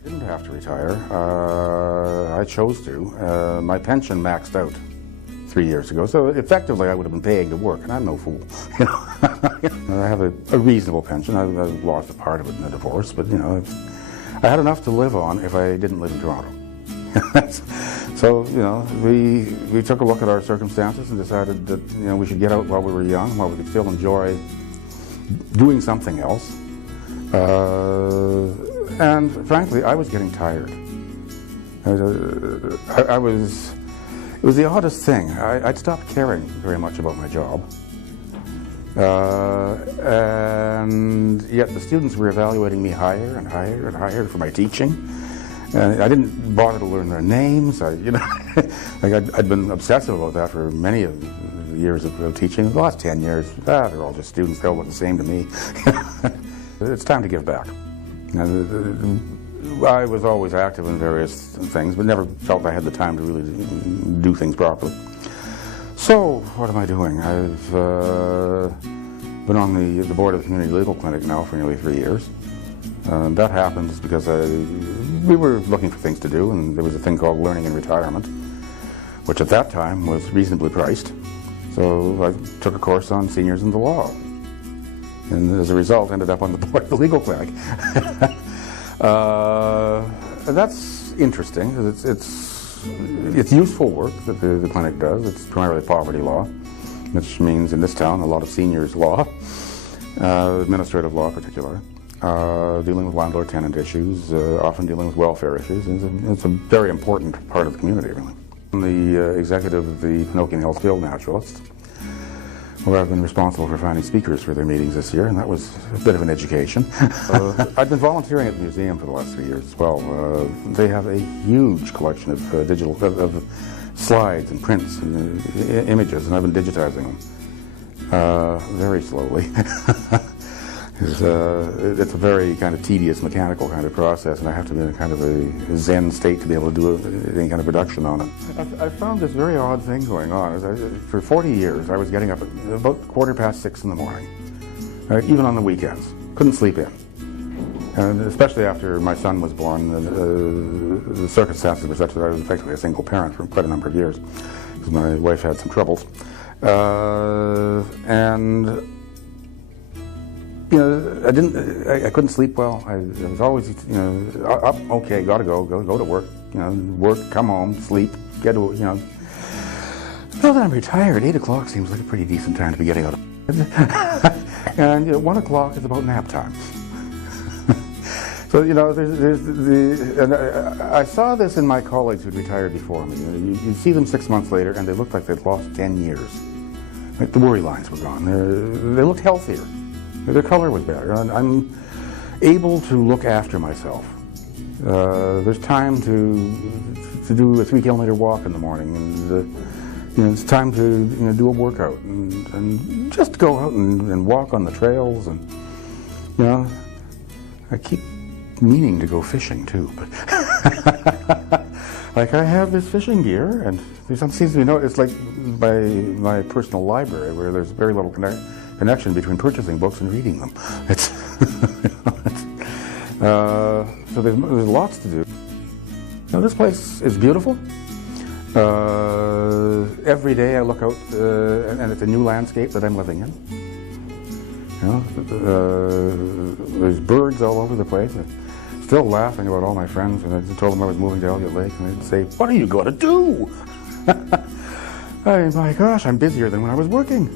I didn't have to retire. I chose to. My pension maxed out 3 years ago, so effectively I would have been paying to work, and I'm no fool. You know, I have a reasonable pension. I've lost a part of it in a divorce, but you know, I had enough to live on if I didn't live in Toronto. So you know, we took a look at our circumstances and decided that you know we should get out while we were young, while we could still enjoy doing something else. And frankly, I was getting tired. It was the oddest thing. I'd stopped caring very much about my job. And yet the students were evaluating me higher and higher and higher for my teaching. And I didn't bother to learn their names. I'd been obsessive about that for many of the years of teaching. The last 10 years, they're all just students. They all look the same to me. It's time to give back. I was always active in various things, but never felt I had the time to really do things properly. So, what am I doing? I've been on the board of the community legal clinic now for nearly 3 years. That happened because we were looking for things to do, and there was a thing called Learning in Retirement, which at that time was reasonably priced. So I took a course on seniors and the law, and as a result ended up on the board of the legal clinic. And that's interesting. It's useful work that the clinic does. It's primarily poverty law, which means in this town a lot of seniors law, administrative law particularly, dealing with landlord-tenant issues, often dealing with welfare issues. It's a very important part of the community, really. I'm the executive of the Pinokian Hills Field Naturalists, where I've been responsible for finding speakers for their meetings this year, and that was a bit of an education. I've been volunteering at the museum for the last 3 years as well. They have a huge collection of digital slides and prints and images, and I've been digitizing them very slowly. It's a very kind of tedious, mechanical kind of process, and I have to be in a kind of a zen state to be able to do any kind of production on it. I found this very odd thing going on. For 40 years, I was getting up at about 6:15 in the morning, even on the weekends. Couldn't sleep in. And especially after my son was born, the circumstances were such that I was effectively a single parent for quite a number of years, because my wife had some troubles. And you know, I couldn't sleep well. I was always, you know, up, okay, gotta go to work, you know, work, come home, sleep, get to, you know. Now that I'm retired, 8 o'clock seems like a pretty decent time to be getting out of bed. And you know, 1 o'clock is about nap time. So, you know, and I saw this in my colleagues who'd retired before me. You see them 6 months later, and they looked like they'd lost 10 years. Like the worry lines were gone. They looked healthier. Their color was better. I'm able to look after myself. There's time to do a 3-kilometer walk in the morning, and you know, it's time to do a workout and just go out and walk on the trails. And you know, I keep meaning to go fishing too, but like I have this fishing gear, and there seems to be it's like my personal library where there's very little connection between purchasing books and reading them. So there's lots to do. Now, this place is beautiful. Every day I look out and it's a new landscape that I'm living in. You know, there's birds all over the place. I'm still laughing about all my friends, and I told them I was moving to Elliott Lake, and they'd say, "What are you going to do?" My gosh, I'm busier than when I was working.